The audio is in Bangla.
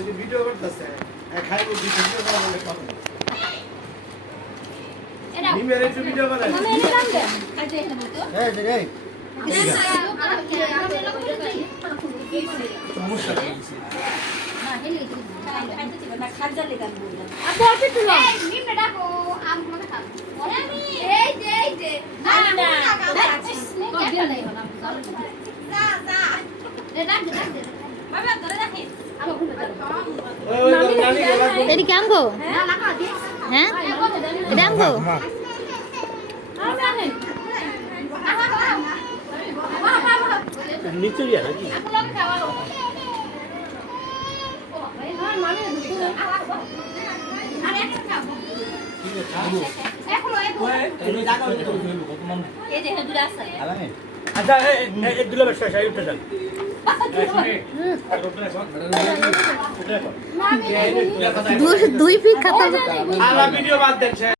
ওই যে ভিডিও করতেছে খাইব ভিডিও করা বলে কথা এটা নিমের একটু ভিডিও করে মানে এনে দাম দে খাইতে এনে বলতো এই যে এই সমস্যা কি না হেলে খাইতে দিবা না খাজা লেগান বললাম আপু আপনি তুলো এই নিমে ডাকো আম মনে খাও ওরে আমি এই যে না না কত দিন নাই হলাম যা যা রে ডাক দে বাবা ধরে রাখি আমো ঘুরে দাও ওই নানি গলা এটা কি আমগো না লাগা দি হ্যাঁ এটা আমগো আম জানে নিচে গিয়া নাকি আচ্ছা এই দুলা বেশ শেষ উঠে যান দুই ফিট খাতা আলা ভিডিও বাদ দেন